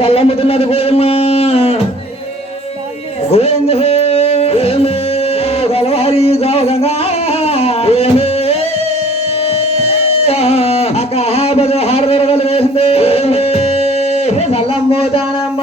చల్లమ్ముతున్నది గోయమ్మ గోవింద గలవారి గోగంగా అకాబద హారదరగలు వేసింది చల్లమ్మోదానమ్మ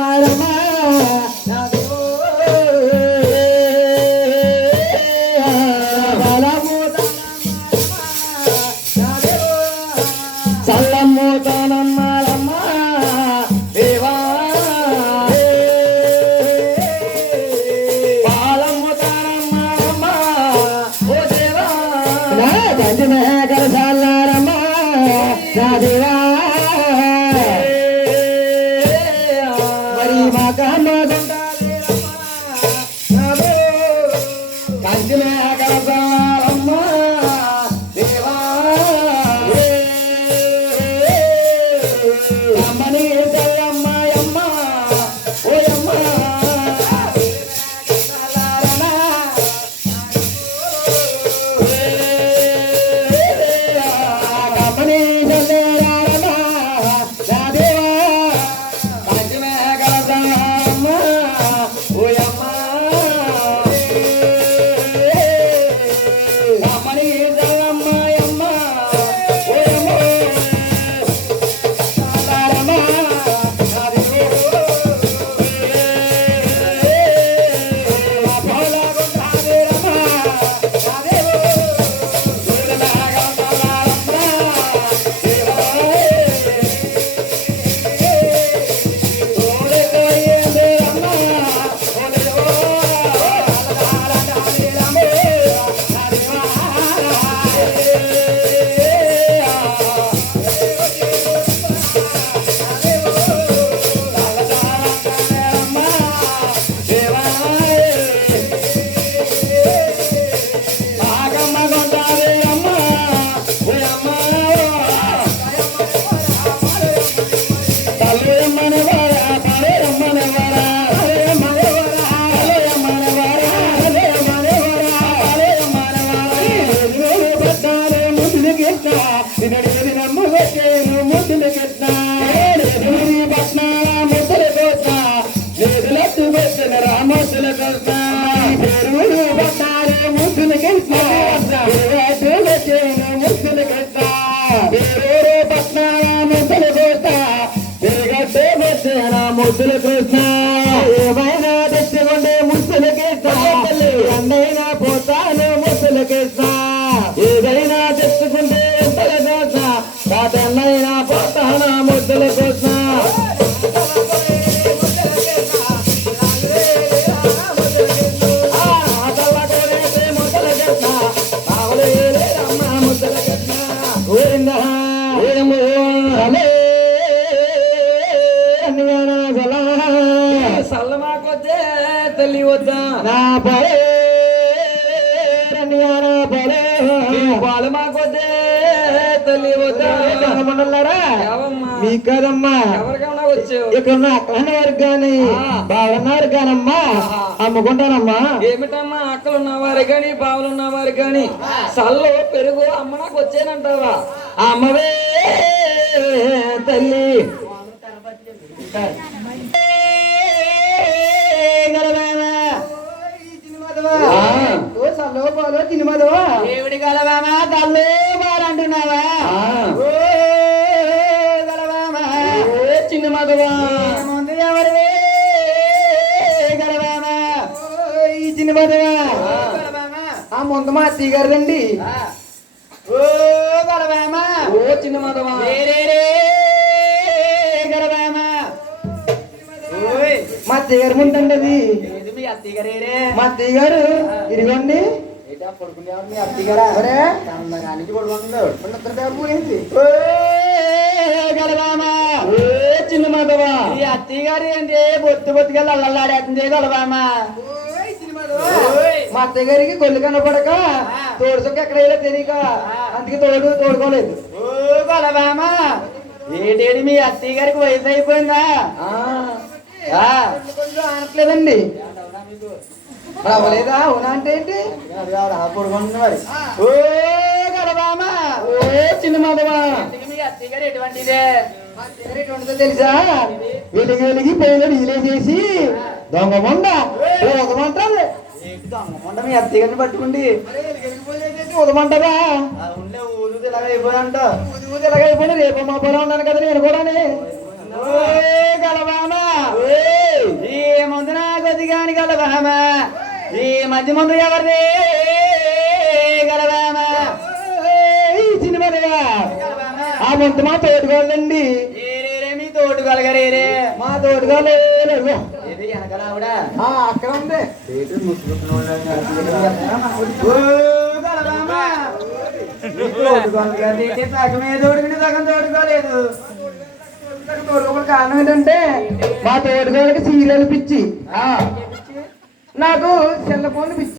ముద్దుల కృష్ణ ఏమైనా తెచ్చుకుంటే ముద్దుల కృష్ణ అన్నైనా పోతాను ముద్దుల కృష్ణ ఏదైనా తెచ్చుకుంటే ముద్దుల కృష్ణ కాదన్నైనా పోతాను ముద్దుల కృష్ణ తల్లి వద్దా నా పరే పాలు మాకొద్దే తల్లి వద్దా మీ కదమ్మా ఎవరికన్నా వచ్చావు ఇక్కడ అక్కడనే వారికి కానీ బాగున్నారు కానమ్మా అమ్ముకుంటానమ్మా ఏమిటమ్మా అక్కలున్న వారు కానీ బావులున్న వారు కానీ సల్లు పెరుగు అమ్మ నాకు వచ్చేనంటావా అమ్మవే తల్లి ఏమిటి గలవామా తల్లు బారంటున్నావా గలవామా చిన్న మధువా ముందు ఎవరివే గలవామా ఈ చిన్న మధువా ఆ ముందు మా అత్తయ్య గారు రండి ఓ గలవామా ఓ చిన్న మధువా గలవామా మా అత్తయ్య గారు ముందండి మా అత్తయ్య గారు ఇదిగోండి చిన్న మాధవా ఈ అత్తయ్య గారు ఏంటి బొత్తు బొత్తుగా అల్లల్లాడేస్తుంది గలవామా మా అత్తయ్య గారికి కొల్లు కనపడక తోడుసొక్క ఎక్కడైనా తెలియక అందుకే తోడుకోలేదు ఓ గలవామా ఏంటేంటి మీ అత్తయ్య గారికి వయసు అయిపోయిందా కొంచెం అనట్లేదండి రావలేదా అవునా అంటే ఏంటి మరి ఓ గలవామా ఓ చిన్న మాధవా మీ అత్తయ్య గారు ఎటువంటిదే తెలుసా వెలిగి వెలిగి పేరు వీలేసేసి దొంగ మొండ ఉదమంటారు దొంగ మొండ మీ అత్తయ్య గారిని పట్టుకుండి ఉదమంటారా ఉండే ఊదు ఇలాగైపోయాడంట ఊది ఇలాగైపోయినా రేపు మా పొలం ఉన్నాను కదా నేను కూడా గలవామా ఈ మందు నా కొద్దిగాని గలవామా ఈ మధ్య ముందు ఎవరిది గలవామా సినిమాగా ఆ ముందు మా తోడుకోవాలండి మీ తోడుకోగలగారే మా తోడుకోలే వెనకాల అక్కడ ఉంది సగమే తోడుకుని సగం తోడుకోలేదు కారణం ఏంటంటే మా తోడుకోలకి సీరియల్ పిచ్చి నాకు సెల్ ఫోన్ పిచ్చి